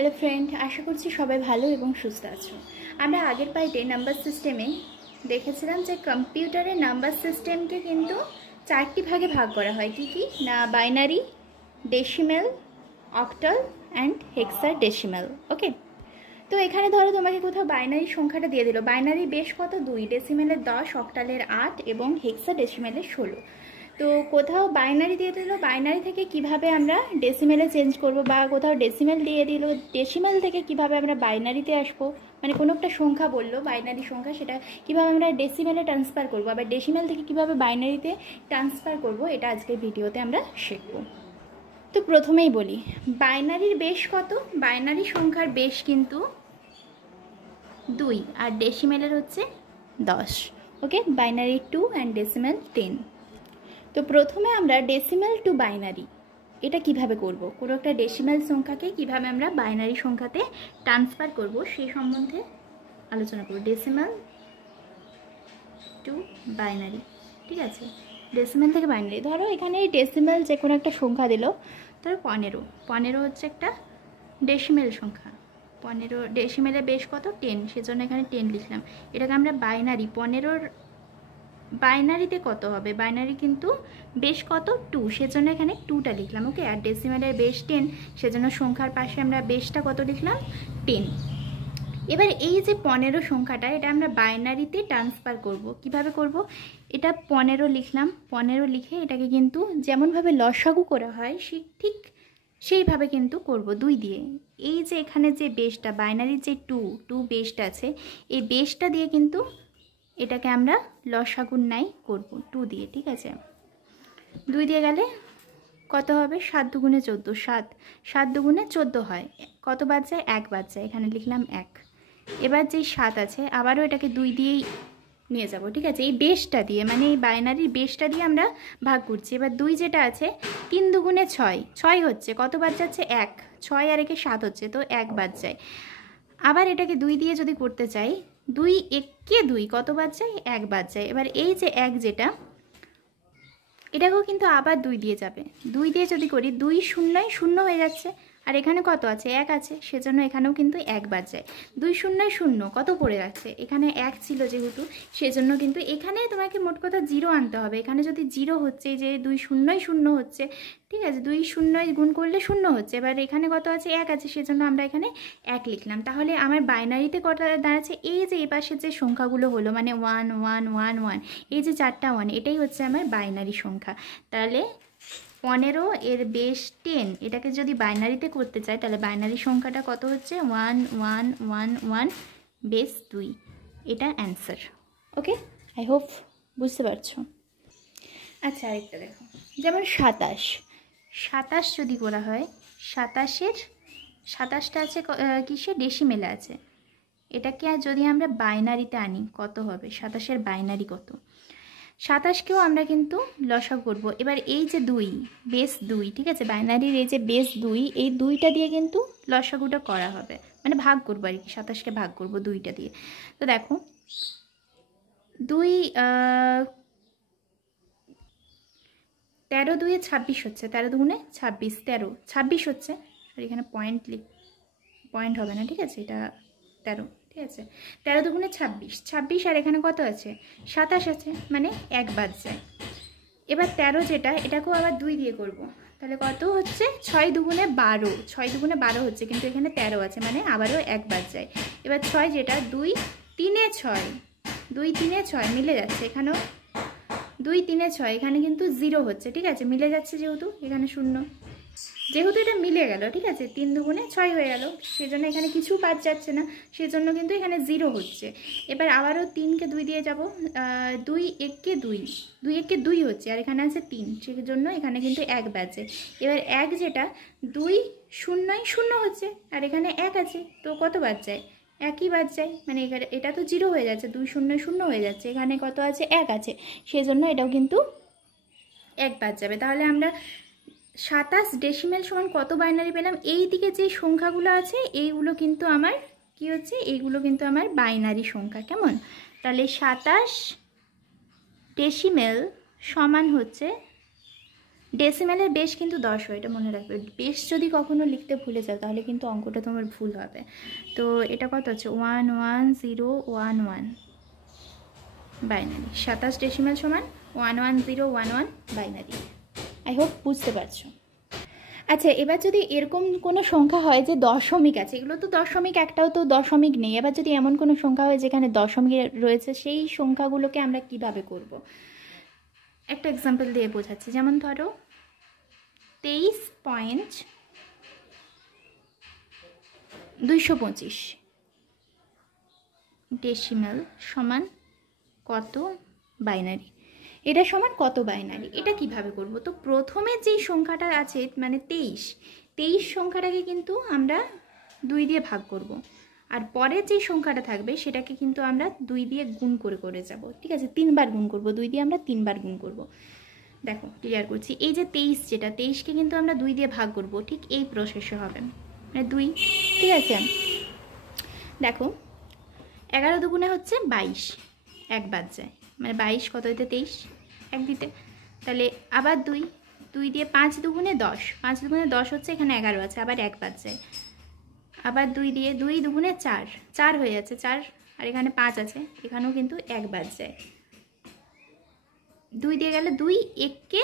Hello friend, আশা করছি সবাই ভালো এবং সুস্থ আছো। আমরা আগের পার্টে নাম্বার সিস্টেমে দেখেছিলাম যে কম্পিউটারের নাম্বার সিস্টেমকে কিন্তু চারটি ভাগে ভাগ করা হয়। কি কি না, binary, decimal, octal and hexadecimal. Okay, তো এখানে ধরো তোমাকে কোথাও বাইনারি সংখ্যাটা দিয়ে দিল। বাইনারি বেশ কত? 2, ডেসিমেলের 10, অক্টালের 8 এবং হেক্সাডেসিমেলের 16। তো কোথাও বাইনারি দিয়ে দিল, বাইনারি থেকে কিভাবে আমরা ডেসিমেলে চেঞ্জ করব, বা কোথাও ডেসিমেল দিয়ে দিল, ডেসিমেল থেকে কিভাবে আমরা বাইনারিতে আসবো, মানে কোনো একটা সংখ্যা বললো বাইনারি সংখ্যা, সেটা কিভাবে আমরা ডেসিমেলে ট্রান্সফার করব, আবার ডেসিমেল থেকে কিভাবে বাইনারিতে ট্রান্সফার করব, এটা আজকের ভিডিওতে আমরা শিখব। তো প্রথমেই বলি, বাইনারির বেশ কত? বাইনারি সংখ্যার বেশ কিন্তু 2 আর ডেসিমেলের হচ্ছে 10। ওকে, বাইনারি 2 অ্যান্ড ডেসিমেল 10। তো প্রথমে আমরা ডেসিমেল টু বাইনারি এটা কিভাবে করব, কোনো একটা ডেসিমেল সংখ্যাকে কিভাবে আমরা বাইনারি সংখ্যাতে ট্রান্সফার করব সেই সম্বন্ধে আলোচনা করব। ডেসিমেল টু বাইনারি, ঠিক আছে? ডেসিমেল থেকে বাইনারি, ধরো এখানে ডেসিমেল যে কোনো একটা সংখ্যা দিল, ধরো 15। 15 হচ্ছে একটা ডেসিমেল সংখ্যা। 15 ডেসিমেলে বেশ কত? 10, সেজন্য এখানে 10 লিখলাম। এটাকে আমরা বাইনারি, 15-র বাইনারিতে কত হবে? বাইনারি কিন্তু বেশ কত? 2, সেজন্য এখানে 2টা লিখলাম। ওকে, আর ডেসিমেলের বেশ 10, সেজন্য সংখ্যার পাশে আমরা বেশটা কত লিখলাম? 10। এবার এই যে 15 সংখ্যাটা, এটা আমরা বাইনারিতে ট্রান্সফার করব। কিভাবে করব? এটা 15 লিখলাম। 15 লিখে এটাকে কিন্তু যেমনভাবে লসাগু করা হয় ঠিক সেইভাবে কিন্তু করব 2 দিয়ে। এই যে এখানে যে বেশটা, বাইনারির যে 2 বেশটা আছে, এই বেশটা দিয়ে কিন্তু এটাকে আমরা লসাগুর নাই করব 2 দিয়ে, ঠিক আছে? 2 দিয়ে গেলে কত হবে? 7 দুগুণে 14, 7 দুগুণে 14 হয়। কত বাদ যায়? 1 বাদ যায়, এখানে লিখলাম 1। এবার যেই 7 আছে আবারও এটাকে 2 দিয়েই নিয়ে যাব, ঠিক আছে? এই বেশটা দিয়ে, মানে এই বাইনারির বেশটা দিয়ে আমরা ভাগ করছি। এবার 2 যেটা আছে, 3 দুগুণে 6, 6 হচ্ছে, কত বাদ যাচ্ছে? 1। 6 আর একে 7 হচ্ছে, তো 1 বাদ যায়। আবার এটাকে 2 দিয়ে যদি করতে চাই, 2 একে 2, কত বাদ যায়? 1 বাদ যায়। এবার এই যে 1 যেটা, এটাকেও কিন্তু আবার 2 দিয়ে যাবে। 2 দিয়ে যদি করি, 2 শূন্যই 0 হয়ে যাচ্ছে, আর এখানে কত আছে? 1 আছে, সেজন্য এখানেও কিন্তু 1 বাদ যায়। 2 শূন্যই 0, কত পড়ে যাচ্ছে? এখানে 1 ছিল যেহেতু, সেজন্য কিন্তু এখানে তোমাকে মোট কথা 0 আনতে হবে। এখানে যদি 0 হচ্ছে, যে 2 শূন্যই 0 হচ্ছে, ঠিক আছে? 2 শূন্যই গুণ করলে 0 হচ্ছে। এবার এখানে কত আছে? 1 আছে, সেজন্য আমরা এখানে 1 লিখলাম। তাহলে আমার বাইনারিতে কত দাঁড়াচ্ছে? এই যে এই পাশের যে সংখ্যাগুলো হলো, মানে 1 1 1 1, এই যে 4টা 1, এটাই হচ্ছে আমার বাইনারি সংখ্যা। তাহলে 15 এর বেশ 10, এটাকে যদি বাইনারিতে করতে চাই, তাহলে বাইনারি সংখ্যাটা কত হচ্ছে? 1 1 1 1 বেস 2। এটা অ্যান্সার। ওকে, আই হোপ বুঝতে পারছো। আচ্ছা, আরেকটা দেখো, যেমন 27। 27 যদি করা হয়, 27টা আছে কিসে? ডেসিমেলে আছে। এটাকে আর যদি আমরা বাইনারিতে আনি, কত হবে? 27-এর বাইনারি কত? 27কেও আমরা কিন্তু লসাগু করব। এবার এই যে 2 বেস 2, ঠিক আছে? বাইনারির এই যে বেস 2, এই 2টা দিয়ে কিন্তু লসাগুটা করা হবে, মানে ভাগ করবো আর কি। 27কে ভাগ করব 2টা দিয়ে। তো দেখো, 2 13 2 26 হচ্ছে, 13 দুগুণে 26, 26 হচ্ছে। আর এখানে পয়েন্ট হবে না, ঠিক আছে? এটা 13, ঠিক আছে? 13 দুগুণে 26, 26, আর এখানে কত আছে? 27 আছে, মানে 1 বাদ যায়। এবার 13 যেটা, এটাকেও আবার 2 দিয়ে করব। তাহলে কত হচ্ছে? 6 দুগুণে 12, 6 দুগুণে 12 হচ্ছে, কিন্তু এখানে 13 আছে, মানে আবারও 1 বাদ যায়। এবার 6 যেটা, 2 3 6, 2 3 6 মিলে যাচ্ছে। এখানেও 2 3 6, এখানে কিন্তু 0 হচ্ছে, ঠিক আছে? মিলে যাচ্ছে যেহেতু, এখানে 0, যেহেতু এটা মিলে গেল, ঠিক আছে? 3 দুগুণে 6 হয়ে গেল, সেজন্য এখানে কিছু বাদ যাচ্ছে না, সেজন্য কিন্তু এখানে 0 হচ্ছে। এবার আবারও 3কে 2 দিয়ে যাব, 2 1কে 2, 2 1কে 2 হচ্ছে, আর এখানে আছে 3, সেজন্য এখানে কিন্তু 1 বাজে। এবার 1 যেটা, 2 শূন্যই 0 হচ্ছে, আর এখানে 1 আছে, তো কত বাদ যায়? 1ই বাদ যায়, মানে এটা তো 0 হয়ে যাচ্ছে, 2 শূন্যই 0 হয়ে যাচ্ছে, এখানে কত আছে? 1 আছে, সেজন্য এটাও কিন্তু 1 বাদ যাবে। তাহলে আমরা 27 ডেসিমেল সমান কত বাইনারি পেলাম? এই দিকে যে সংখ্যাগুলো আছে, এইগুলো কিন্তু আমার কি হচ্ছে? এইগুলো কিন্তু আমার বাইনারি সংখ্যা। কেমন? তাহলে 27 ডেসিমেল সমান হচ্ছে ডেসিমেলের বেশ কিন্তু 10 হয়, এটা মনে রাখবে। বেশ যদি কখনো লিখতে ভুলে যাও তাহলে কিন্তু অঙ্কটা তোমার ভুল হবে। তো এটা কত হচ্ছে 11011 বাইনারি। 27 ডেসিমেল সমান 11011 বাইনারি। আই হোপ বুঝতে পারছো। আচ্ছা, এবার যদি এরকম কোনো সংখ্যা হয় যে দশমিক আছে, এগুলো তো দশমিক, একটাও তো দশমিক নেই। এবার যদি এমন কোনো সংখ্যা হয় যেখানে দশমিক রয়েছে, সেই সংখ্যাগুলোকে আমরা কিভাবে করব? একটা এক্সাম্পল দিয়ে বোঝাচ্ছি। যেমন ধরো 23.225 ডেসিমেল সমান কত বাইনারি? এটা সমান কত বাইনারি, এটা কিভাবে করব? তো প্রথমে যেই সংখ্যাটা আছে মানে 23 সংখ্যাটাকে কিন্তু আমরা 2 দিয়ে ভাগ করব, আর পরে যে সংখ্যাটা থাকবে সেটাকে কিন্তু আমরা 2 দিয়ে গুণ করে যাব। ঠিক আছে, 3 বার গুণ করব, 2 দিয়ে আমরা 3 বার গুণ করব। দেখো ক্লিয়ার করছি। এই যে 23, যেটা 23কে কিন্তু আমরা 2 দিয়ে ভাগ করব, ঠিক এই প্রসেসে হবে, মানে 2। ঠিক আছে, দেখো 11 দুগুণে হচ্ছে 22, 1 বাদ যায়, মানে 22 কত দিতে 23, 1 দিতে। তাহলে আবার 2 দিয়ে 5 দুগুণে 10, 5 দুগুণে 10 হচ্ছে, এখানে 11 আছে, আবার 1 বাদ যায়। আবার 2 দিয়ে 2 দুগুণে 4 হয়ে যাচ্ছে 4, আর এখানে 5 আছে, এখানেও কিন্তু 1 বাদ যায়। 2 দিয়ে গেলে 2 1কে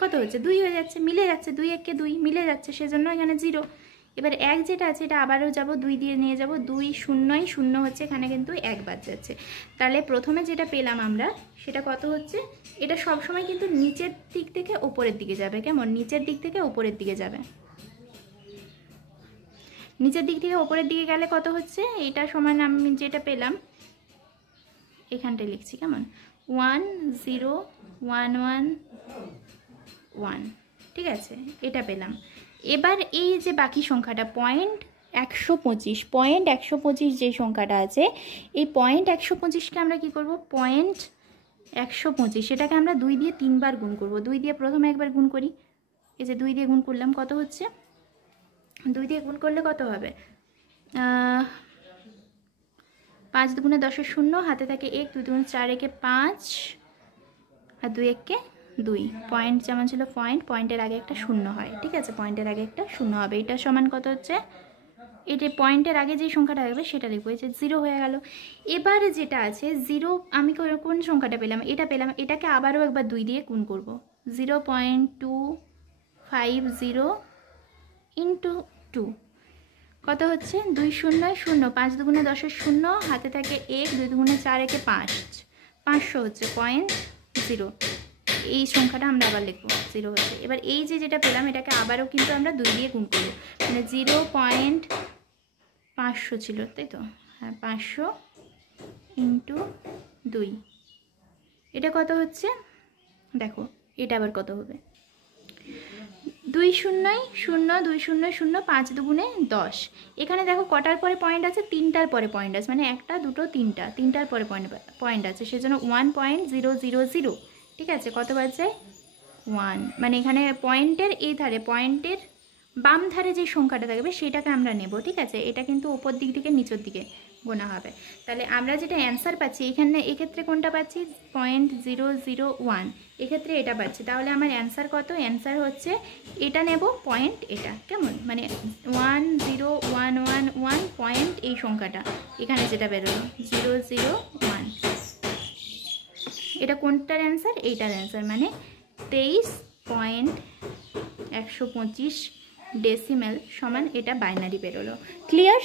কত হচ্ছে 2 হয়ে যাচ্ছে, মিলে যাচ্ছে, 2 1কে 2 মিলে যাচ্ছে, সেজন্য এখানে 0। এবার 1 যেটা আছে এটা আবারও যাব, 2 দিয়ে নিয়ে যাব, 2 0 0 হচ্ছে, এখানে কিন্তু 1 বাদ যাচ্ছে। তাহলে প্রথমে যেটা পেলাম আমরা সেটা কত হচ্ছে, এটা সবসময় কিন্তু নিচের দিক থেকে উপরের দিকে যাবে। কেমন? নিচের দিক থেকে উপরের দিকে যাবে। নিচের দিক থেকে উপরের দিকে গেলে কত হচ্ছে, এটা সমান আমি যেটা পেলাম এখানটায় লিখছি। কেমন? 10111, ঠিক আছে, এটা পেলাম। এবার এই যে বাকি সংখ্যাটা 125 যে সংখ্যাটা আছে, এই 125কে আমরা কি করব, 125 সেটাকে আমরা 2 দিয়ে 3 বার গুণ করব। 2 দিয়ে প্রথমে একবার গুণ করি, এই যে 2 দিয়ে গুণ করলাম, কত হচ্ছে, 2 দিয়ে গুণ করলে কত হবে, 5 দুগুণে 10 0, হাতে থাকে 1, 2 দুগুণে 4, 1 5, আর 2 1কে 2। পয়েন্ট যেমন ছিল পয়েন্টের আগে একটা 0 হয়। ঠিক আছে, পয়েন্টের আগে একটা 0 হবে। এটা সমান কত হচ্ছে, এটা পয়েন্টের আগে যে সংখ্যাটা থাকবে সেটা লিখবো, এই যে 0 হয়ে গেল। এবারে যেটা আছে 0, আমি কোন সংখ্যাটা পেলাম, এটা পেলাম, এটাকে আবারও একবার 2 দিয়ে গুণ করব। 0.250 ইন্টু 2 কত হচ্ছে, 2 0 0, 5 দুগুণে 10 0, হাতে থাকে 1, 2 দুগুণে 4, 1 5, 500 হচ্ছে 0.0। এই সংখ্যাটা আমরা আবার লিখবো, 0 হচ্ছে। এবার এই যে যেটা পেলাম এটাকে আবারও কিন্তু আমরা 2 দিয়ে গুণ করবো, মানে 0.500 ছিল, তাই তো? হ্যাঁ, 500 ইন্টু 2, এটা কত হচ্ছে, দেখো এটা আবার কত হবে, 2 0 0, 2 0 0, 5 দুগুণে 10। এখানে দেখো কটার পরে পয়েন্ট আছে, 3টার পরে পয়েন্ট আছে, মানে 1টা 2টো 3টার পরে পয়েন্ট আছে, সেজন্য 1.000। ঠিক আছে, কতবার যায় 1, মানে এখানে পয়েন্টের এই ধারে, পয়েন্টের বাম ধারে যে সংখ্যাটা থাকবে সেটাকে আমরা নেব। ঠিক আছে, এটা কিন্তু উপর দিক থেকে নিচের দিকে গোনা হবে। তাহলে আমরা যেটা অ্যান্সার পাচ্ছি এখানে, এক্ষেত্রে কোনটা পাচ্ছি, 0.001, এক্ষেত্রে এটা পাচ্ছি। তাহলে আমার অ্যান্সার কত, অ্যান্সার হচ্ছে এটা নেব, পয়েন্ট এটা। কেমন? মানে 10111 পয়েন্ট এই সংখ্যাটা এখানে যেটা বেরোলো 001, এটা কোনটার অ্যান্সার, এইটার অ্যান্সার, মানে 23.125 ডেসিমেল সমান এটা বাইনারি বেরোলো। ক্লিয়ার?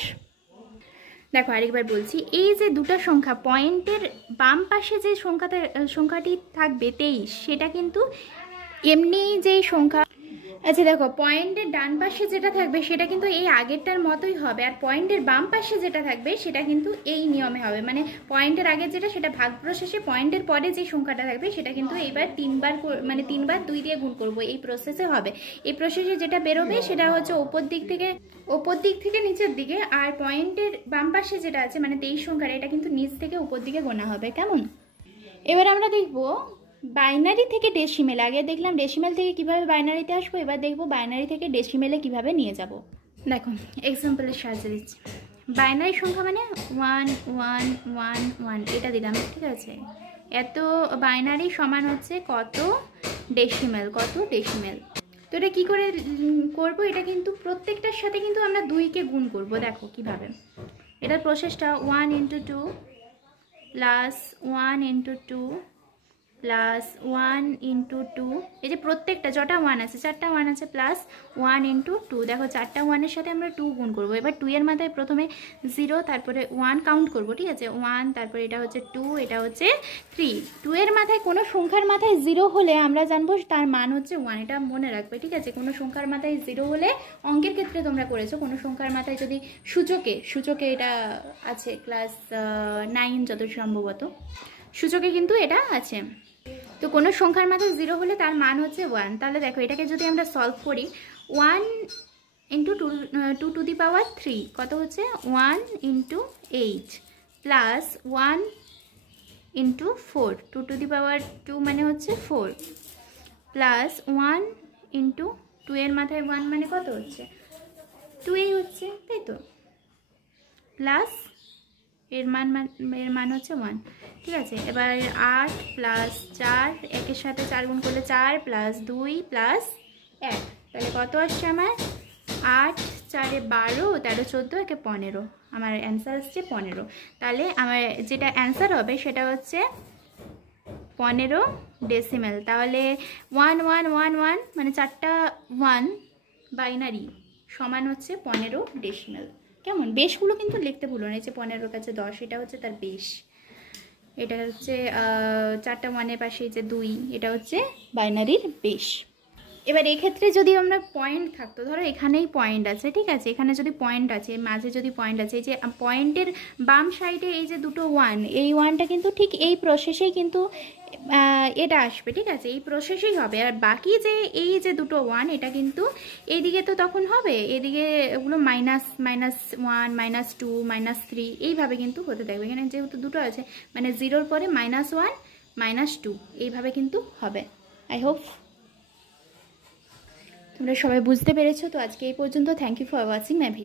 দেখো আরেকবার বলছি, এই যে দুটো সংখ্যা, পয়েন্টের বাম পাশে যে সংখ্যাটি থাকবে 23, সেটা কিন্তু এমনি যেই সংখ্যা, আচ্ছা দেখো পয়েন্টের ডান পাশে যেটা থাকবে সেটা কিন্তু এই আগেরটার মতোই হবে, আর পয়েন্টের বাম পাশে যেটা থাকবে সেটা কিন্তু এই নিয়মে হবে, মানে পয়েন্টের আগে যেটা সেটা ভাগ প্রসেসে, পয়েন্টের পরে যে সংখ্যাটা থাকবে সেটা কিন্তু এবার 3 বার, মানে 3 বার 2 দিয়ে গুণ করব, এই প্রসেসে হবে। এই প্রসেসে যেটা বেরোবে সেটা হচ্ছে ওপর দিক থেকে নিচের দিকে, আর পয়েন্টের বাম পাশে যেটা আছে মানে 23 সংখ্যাটা, এটা কিন্তু নিচ থেকে উপর দিকে গোনা হবে। কেমন? এবার আমরা দেখবো বাইনারি থেকে ডেসিমেল। আগে দেখলাম ডেসিমেল থেকে কিভাবে বাইনারিতে আসবো, এবার দেখবো বাইনারি থেকে ডেসিমেলে কিভাবে নিয়ে যাব। দেখো এক্সাম্পলের সাহায্যে দিচ্ছি। বাইনারি সংখ্যা মানে 1111 এটা দিলাম, ঠিক আছে। এত বাইনারি সমান হচ্ছে কত ডেসিমেল। কত? ডেসিমেল। তো এটা কী করে করবো? এটা কিন্তু প্রত্যেকটার সাথে কিন্তু আমরা 2কে গুণ করব। দেখো কিভাবে এটার প্রসেসটা। 1 × 2 প্লাস 1 × 2 প্লাস 1 × 2, এই যে প্রত্যেকটা যটা 1 আছে, 4টা 1 আছে, প্লাস 1 × 2। দেখো 4টা 1-এর সাথে আমরা 2 গুণ করবো। এবার 2 এর মাথায় প্রথমে 0, তারপরে 1 কাউন্ট করব, ঠিক আছে? 1, তারপরে এটা হচ্ছে 2, এটা হচ্ছে 3। 2 এর মাথায় কোনো সংখ্যার মাথায় 0 হলে আমরা জানবো তার মান হচ্ছে 1। এটা মনে রাখবে, ঠিক আছে? কোনো সংখ্যার মাথায় 0 হলে, অঙ্কের ক্ষেত্রে তোমরা করেছো, কোনো সংখ্যার মাথায় যদি সূচকে এটা আছে, ক্লাস 9 যত সম্ভবত সূচকে কিন্তু এটা আছে। তো কোনো সংখ্যার মাথায় 0 হলে তার মান হচ্ছে 1। তাহলে দেখো এটাকে যদি আমরা সলভ করি, 1 × 2 টু দি পাওয়ার 3 কত হচ্ছে? 1 × 8 প্লাস 1 × 4 2 টু দি পাওয়ার 2 মানে হচ্ছে 4 প্লাস 1 × 2 এর মাথায় 1 মানে কত হচ্ছে? 2 হচ্ছে, তাই তো? প্লাস এর মান হচ্ছে 1, ঠিক আছে? এবার 8 প্লাস 4, 1-এর সাথে 4 গুণ করলে 4 প্লাস 2 প্লাস 1, তাহলে কত আসছে আমার? 8 4 12, 13 14, 1 15। আমার অ্যান্সার আসছে 15। তাহলে আমার যেটা অ্যান্সার হবে সেটা হচ্ছে 15 ডেসিমেল। তাহলে 1 1 1 1 মানে 4টা 1 বাইনারি সমান হচ্ছে 15 ডেসিমেল। কেমন? বেশগুলো কিন্তু লিখতে ভুলো না। এই যে 15-র কাছে 10, এটা হচ্ছে তার বেশ। এটা হচ্ছে 4টা 1-এর পাশে এই যে 2, এটা হচ্ছে বাইনারির বেশ। এবার এক্ষেত্রে যদি আমরা পয়েন্ট থাকতো, ধরো এখানেই পয়েন্ট আছে, ঠিক আছে? এখানে যদি পয়েন্ট আছে, মাঝে যদি পয়েন্ট আছে, এই যে পয়েন্টের বাম সাইডে এই যে দুটো 1, এই 1টা কিন্তু ঠিক এই প্রসেসেই কিন্তু এটা আসবে, ঠিক আছে? এই প্রসেসেই হবে। আর বাকি যে এই যে দুটো 1, এটা কিন্তু এইদিকে তো তখন হবে, এদিকে এগুলো -1 -2 -3 এইভাবে কিন্তু হতে থাকবে। এখানে যেহেতু দুটো আছে, মানে 0-র পরে -1 -2 এইভাবে কিন্তু হবে। আই হোপ তোমরা সবাই বুঝতে পেরেছো। তো আজকে এই পর্যন্ত। Thank you for watching my video.